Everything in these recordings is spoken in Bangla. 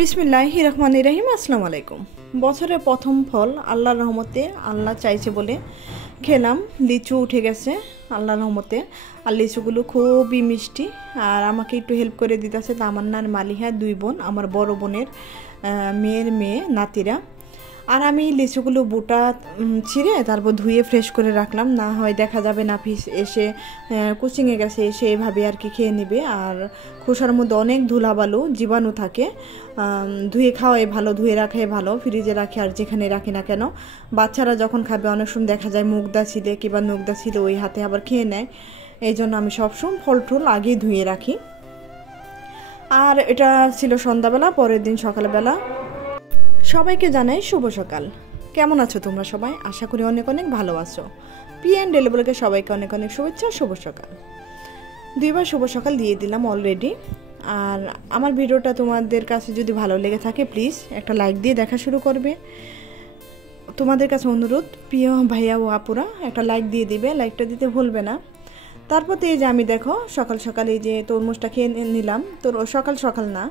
বিসমিল্লাহির রহমানির রহিম। আসসালামু আলাইকুম। বছরের প্রথম ফল আল্লাহর রহমতে, আল্লাহ চাইছে বলে খেলাম। লিচু উঠে গেছে আল্লাহর রহমতে, আর লিচুগুলো খুবই মিষ্টি। আর আমাকে একটু হেল্প করে দিতেছে তামান্নার মালিহা, দুই বোন, আমার বড় বোনের মেয়ের মেয়ে নাতিরা। আর আমি লিচুগুলো বোটা ছিঁড়ে তারপর ধুয়ে ফ্রেশ করে রাখলাম, না হয় দেখা যাবে নাফিস এসে কোচিংয়ে গেছে, এসে এভাবে আর কি খেয়ে নেবে। আর খোসার মধ্যে অনেক ধুলাবালু জীবাণু থাকে, ধুয়ে খাওয়াই ভালো, ধুয়ে রাখাই ভালো, ফ্রিজে রাখে আর যেখানে রাখি না কেন। বাচ্চারা যখন খাবে অনেক সময় দেখা যায় মুগদা ছিলে কিংবা নুগদা ছিলে ওই হাতে আবার খেয়ে নেয়। এই জন্য আমি সবসময় ফল টুল আগেই ধুয়ে রাখি। আর এটা ছিল সন্ধ্যাবেলা। পরের দিন সকালবেলা সবাইকে জানাই শুভ সকাল। কেমন আছো তোমরা সবাই? আশা করি অনেক অনেক ভালো আছো। পিএন ডেলিভারিকে সবাইকে অনেক অনেক শুভেচ্ছা, শুভ সকাল। দুইবার শুভ সকাল দিয়ে দিলাম অলরেডি। আর আমার ভিডিওটা তোমাদের কাছে যদি ভালো লেগে থাকে প্লিজ একটা লাইক দিয়ে দেখা শুরু করবে। তোমাদের কাছে অনুরোধ, প্রিয় ভাইয়া ও আপুরা, একটা লাইক দিয়ে দিবে, লাইকটা দিতে ভুলবে না। তারপর তো এই যে আমি দেখো সকাল সকাল এই যে তরমুজটা খেয়ে নিলাম। তো সকাল সকাল না,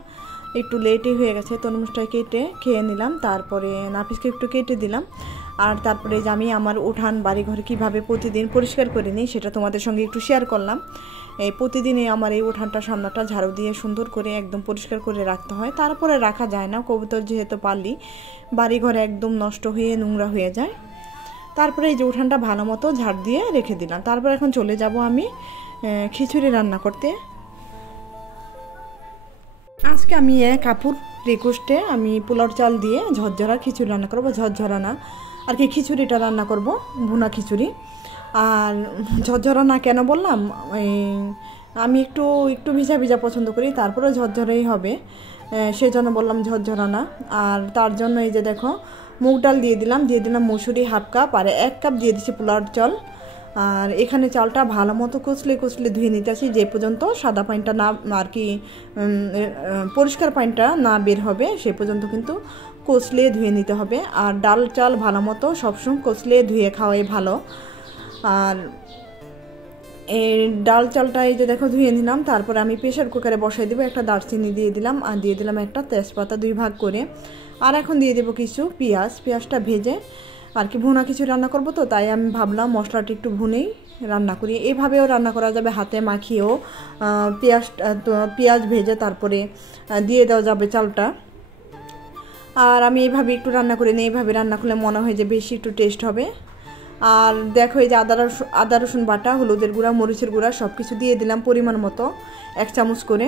একটু লেটই হয়ে গেছে, তরমুজটা কেটে খেয়ে নিলাম। তারপরে নাফিসকে একটু কেটে দিলাম। আর তারপরে যে আমি আমার উঠান বাড়িঘর কীভাবে প্রতিদিন পরিষ্কার করে নিই সেটা তোমাদের সঙ্গে একটু শেয়ার করলাম। এই প্রতিদিনই আমার এই উঠানটা সামনাটা ঝাড়ু দিয়ে সুন্দর করে একদম পরিষ্কার করে রাখতে হয়, তারপরে রাখা যায় না, কবুতর যেহেতু পালি বাড়িঘর একদম নষ্ট হয়ে নোংরা হয়ে যায়। তারপরে এই যে উঠানটা ভালো মতো ঝাড় দিয়ে রেখে দিলাম। তারপর এখন চলে যাব আমি খিচুড়ি রান্না করতে। আজকে আমি এক আপুর রিকোয়েস্টে আমি পোলাও চাল দিয়ে ঝরঝরা খিচুড়ি রান্না করবো। ঝরঝরা না আর কি, খিচুড়িটা রান্না করব, ভুনা খিচুড়ি। আর ঝরঝরা না কেন বললাম, আমি একটু একটু ভিজা ভিজা পছন্দ করি, তারপরে ঝরঝরাই হবে, সেই জন্য বললাম ঝরঝরা না। আর তার জন্য এই যে দেখো মুগ ডাল দিয়ে দিলাম মসুরি হাফ কাপ, আর 1 কাপ দিয়ে দিচ্ছি পোলাওর চাল। আর এখানে চালটা ভালো মতো কচলে ধুয়ে নিতেছি, যে পর্যন্ত সাদা পানিটা না আর কি পরিষ্কার পানিটা না বের হবে সে পর্যন্ত কিন্তু কচলে ধুয়ে নিতে হবে। আর ডাল চাল ভালো মতো সবসময় কচলে ধুয়ে খাওয়াই ভালো। আর এই ডাল চালটা এই যে দেখো ধুয়ে নিলাম। তারপরে আমি প্রেশার কুকারে বসাই দেবো, একটা দারচিনি দিয়ে দিলাম, আর দিয়ে দিলাম একটা তেজপাতা 2 ভাগ করে। আর এখন দিয়ে দেবো কিছু পেঁয়াজটা ভেজে আর কি ভুনা কিছু রান্না করব, তো তাই আমি ভাবলাম মশলাটা একটু ভুনেই রান্না করি। এভাবেও রান্না করা যাবে, হাতে মাখিয়েও পেঁয়াজ ভেজে তারপরে দিয়ে দেওয়া যাবে চালটা। আর আমি এইভাবে একটু রান্না করি, এইভাবে রান্না করলে মনে হয় যে বেশি একটু টেস্ট হবে। আর দেখো এই যে আদা রসুন বাটা, হলুদের গুঁড়া, মরিচের গুঁড়া সব কিছু দিয়ে দিলাম পরিমাণ মতো 1 চামচ করে।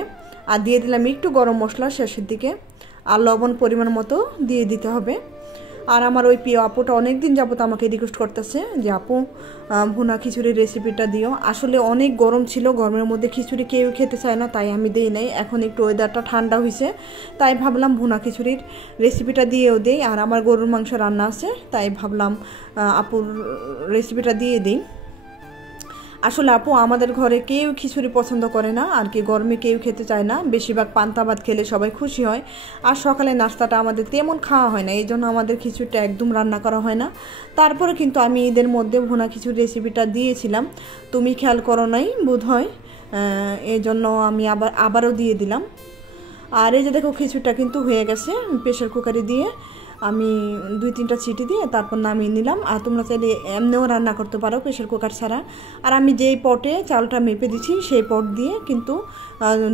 আর দিয়ে দিলাম একটু গরম মশলা শেষের দিকে, আর লবণ পরিমাণ মতো দিয়ে দিতে হবে। আর আমার ওই প্রিয় আপুটা অনেক দিন যাবত আমাকে রিকোয়েস্ট করতেছে যে আপু ভুনা খিচুড়ির রেসিপিটা দিও। আসলে অনেক গরম ছিল, গরমের মধ্যে খিচুড়ি কেউ খেতে চায় না, তাই আমি দিই নাই। এখন একটু ওয়েদারটা ঠান্ডা হয়েছে, তাই ভাবলাম ভুনা খিচুড়ির রেসিপিটা দিয়েও দিই। আর আমার গরুর মাংস রান্না আছে, তাই ভাবলাম আপুর রেসিপিটা দিয়ে দিই। আসলে আপু আমাদের ঘরে কেউ খিচুড়ি পছন্দ করে না আর কি, গরমে কেউ খেতে চায় না, বেশিরভাগ পান্তা ভাত খেলে সবাই খুশি হয়। আর সকালে নাস্তাটা আমাদের তেমন খাওয়া হয় না, এই জন্য আমাদের খিচুড়িটা একদম রান্না করা হয় না। তারপরে কিন্তু আমি ঈদের মধ্যে ভুনা খিচুড়ি রেসিপিটা দিয়েছিলাম, তুমি খেয়াল করো নাই বোধ হয়, এই জন্য আমি আবারও দিয়ে দিলাম। আর এই যে দেখো খিচুড়িটা কিন্তু হয়ে গেছে, প্রেশার কুকারে দিয়ে আমি 2-3টা সিটি দিয়ে তারপর নামিয়ে নিলাম। আর তোমরা চাইলে এমনিও রান্না করতে পারো প্রেশার কুকার ছাড়া। আর আমি যেই পটে চালটা মেপে দিচ্ছি সেই পট দিয়ে কিন্তু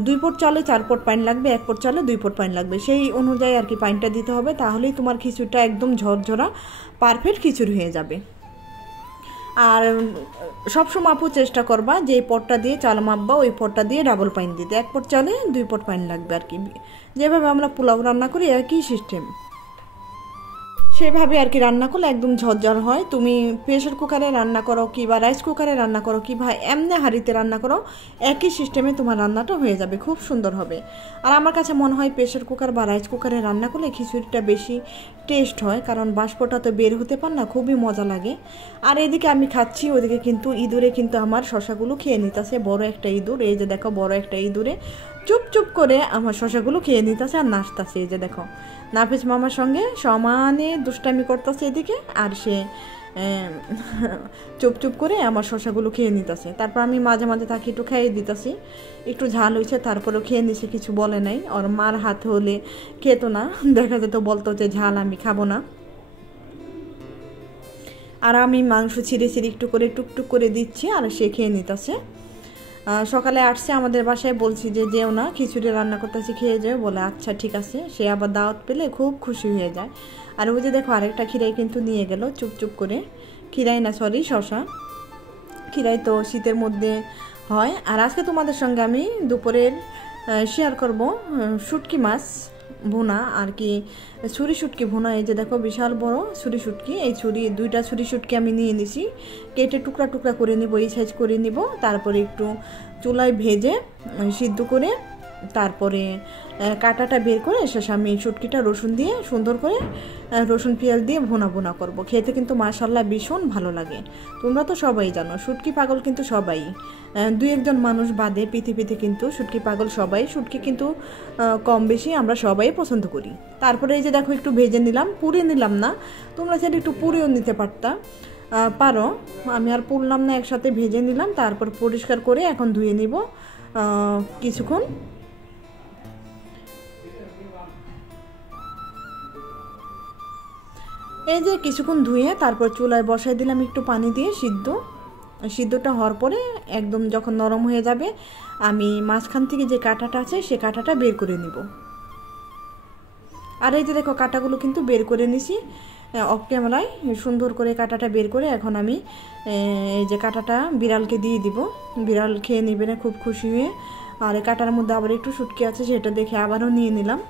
2 পট চালে 4 পট পানি লাগবে, 1 পট চালে 2 পট পানি লাগবে, সেই অনুযায়ী আর কি পানিটা দিতে হবে, তাহলেই তোমার খিচুড়িটা একদম ঝরঝরা পারফেক্ট খিচুড়ি হয়ে যাবে। আর সবসময় আপু চেষ্টা করবা যে এই পটটা দিয়ে চাল মাপবা ওই পটটা দিয়ে ডাবল পানি দিতে, 1 পট চালে 2 পট পানি লাগবে আর কি। যেভাবে আমরা পোলাও রান্না করি একই সিস্টেম, সেভাবে আর কি রান্না করলে একদম ঝরঝর হয়। তুমি প্রেশার কুকারে রান্না করো কি বা রাইস কুকারে রান্না করো কি বা এমনি হাঁড়িতে রান্না করো, একই সিস্টেমে তোমার রান্নাটা হয়ে যাবে, খুব সুন্দর হবে। আর আমার কাছে মনে হয় প্রেশার কুকার বা রাইস কুকারে রান্না করলে খিচুড়িটা বেশি টেস্ট হয়, কারণ বাষ্পটা তো বের হতে পার না, খুবই মজা লাগে। আর এদিকে আমি খাচ্ছি, ওইদিকে কিন্তু ইঁদুরে কিন্তু আমার শশাগুলো খেয়ে নিতেছে, বড় একটা ইঁদুর, এই যে দেখো বড় একটা ইঁদুরে চুপ করে আমার শশাগুলো খেয়ে নিতেছে আর নাচতেছে। এই যে দেখো নাফিস মামার সঙ্গে সমানে দুষ্টামি করতেছে এদিকে, আর সে চুপ চুপ করে আমার শসাগুলো খেয়ে নিতেছে। তারপর আমি মাঝে মাঝে তাকে একটু খেয়ে দিতেছি, একটু ঝাল হয়েছে তারপরেও খেয়ে নিছে, কিছু বলে নাই। ওর মার হাত হলে খেত না, দেখা যেত বলতো যে ঝাল আমি খাবো না। আর আমি মাংস ছিঁড়ে ছিঁড়ে একটু করে টুকটুক করে দিচ্ছি আর সে খেয়ে নিতেছে। সকালে আসছে আমাদের বাসায়, বলছি যে যেও না, খিচুড়ি রান্না করতেছি খেয়ে যাও, বলে আচ্ছা ঠিক আছে। সে আবার দাওয়াত পেলে খুব খুশি হয়ে যায়। আর ওই যে দেখো আরেকটা খিরাই কিন্তু নিয়ে গেল চুপচুপ করে, খিরাই না সরি শশা, খিরাই তো শীতের মধ্যে হয়। আর আজকে তোমাদের সঙ্গে আমি দুপুরের শেয়ার করব শুটকি মাছ ভুনা আর কি, ছুরি শুটকি ভুনা। এই যে দেখো বিশাল বড় ছুরি শুটকি, এই দুইটা ছুরি শুটকি আমি নিয়ে নিছি, কেটে টুকরা টুকরা করে নিব, এই সাইজ করে নিব। তারপরে একটু চুলায় ভেজে সিদ্ধ করে তারপরে কাঁটাটা বের করে শেষে আমি শুটকিটা রসুন দিয়ে সুন্দর করে রসুন পেঁয়াজ দিয়ে ভুনা ভুনা করব। খেতে কিন্তু মাশাআল্লাহ ভীষণ ভালো লাগে। তোমরা তো সবাই জানো শুটকি পাগল কিন্তু সবাই, দুই একজন মানুষ বাদে পৃথিবীতে কিন্তু শুটকি পাগল সবাই। শুটকি কিন্তু কম বেশি আমরা সবাই পছন্দ করি। তারপরে এই যে দেখো একটু ভেজে নিলাম, পুড়ে নিলাম না, তোমরা সেটা একটু পুড়েও নিতে পারো, আমি আর পুড়লাম না, একসাথে ভেজে নিলাম। তারপর পরিষ্কার করে এখন ধুয়ে নিব কিছুক্ষণ। এই যে কিছুক্ষণ ধুয়ে তারপর চুলায় বসাই দিলাম একটু পানি দিয়ে, সিদ্ধটা হওয়ার পরে একদম যখন নরম হয়ে যাবে আমি মাঝখান থেকে যে কাঁটাটা আছে সে কাঁটাটা বের করে নিব। আর এই যে দেখো কাঁটাগুলো কিন্তু বের করে নিছি অফ ক্যামেরায়, সুন্দর করে কাঁটাটা বের করে এখন আমি এই যে কাঁটাটা বিড়ালকে দিয়ে দিব, বিড়াল খেয়ে নেবে না খুব খুশি হয়ে। আর এই কাঁটার মধ্যে আবার একটু শুটকি আছে সেটা দেখে আবারও নিয়ে নিলাম।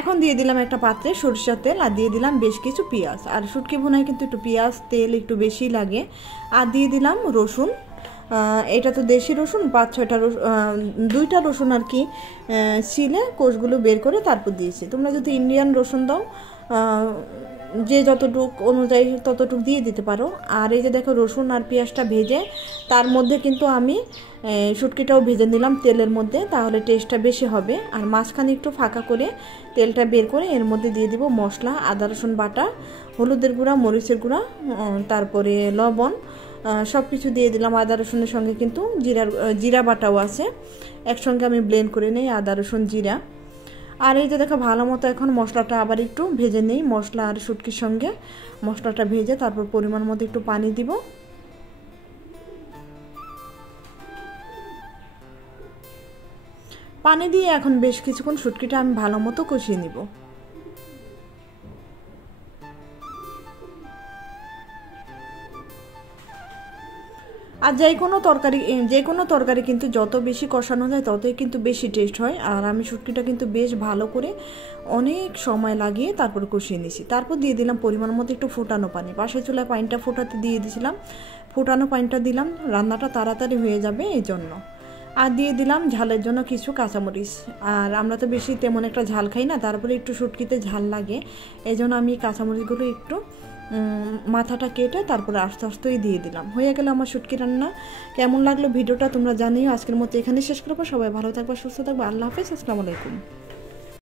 এখন দিয়ে দিলাম একটা পাত্রে সরিষার তেল আর দিয়ে দিলাম বেশ কিছু পেঁয়াজ। আর শুটকি ভুনায় কিন্তু একটু পেঁয়াজ তেল একটু বেশি লাগে। আর দিয়ে দিলাম রসুন, এটা তো দেশি রসুন, 5-6টা দুইটা রসুন আর কি ছিলে কোষগুলো বের করে তারপর দিয়েছি। তোমরা যদি ইন্ডিয়ান রসুন দাও যে যতটুক অনুযায়ী ততটুক দিয়ে দিতে পারো। আর এই যে দেখো রসুন আর পেঁয়াজটা ভেজে তার মধ্যে কিন্তু আমি শুটকিটাও ভেজে নিলাম তেলের মধ্যে, তাহলে টেস্টটা বেশি হবে। আর মাঝখানে একটু ফাঁকা করে তেলটা বের করে এর মধ্যে দিয়ে দিব মশলা, আদা রসুন বাটা, হলুদের গুঁড়া, মরিচের গুঁড়া, তারপরে লবণ, সব কিছু দিয়ে দিলাম। আদা রসুনের সঙ্গে কিন্তু জিরা বাটাও আছে, একসঙ্গে আমি ব্লেন্ড করে নেই আদা রসুন জিরা। আর এই যে দেখো ভালো মতো এখন মশলাটা আবার একটু ভেজে নেই, মশলা আর শুটকির সঙ্গে মশলাটা ভেজে তারপর পরিমাণ মতো একটু পানি দিব। পানি দিয়ে এখন বেশ কিছুক্ষণ শুটকিটা আমি ভালো মতো কষিয়ে নিব। আর যে কোনো তরকারি কিন্তু যত বেশি কষানো যায় ততই কিন্তু বেশি টেস্ট হয়। আর আমি শুটকিটা কিন্তু বেশ ভালো করে অনেক সময় লাগিয়ে তারপর কষিয়ে নিয়েছি। তারপর দিয়ে দিলাম পরিমাণ মতো একটু ফোটানো পানি, পাশের চুলায় পানিটা ফোটাতে দিয়ে দিয়েছিলাম, ফোটানো পানিটা দিলাম, রান্নাটা তাড়াতাড়ি হয়ে যাবে এই জন্য। আর দিয়ে দিলাম ঝালের জন্য কিছু কাঁচামরিচ। আর আমরা তো বেশি তেমন একটা ঝাল খাই না, তারপরে একটু শুটকিতে ঝাল লাগে, এই জন্য আমি কাঁচামরিচগুলো একটু মাথাটা কেটে তারপরে আস্তে আস্তেই দিয়ে দিলাম। হয়ে গেল আমার শুটকি রান্না। কেমন লাগলো ভিডিওটা তোমরা জানিও। আজকের মতো এখানে শেষ করবো। সবাই ভালো থাকবে, সুস্থ থাকবে। আল্লাহ হাফেজ, আসসালামু আলাইকুম।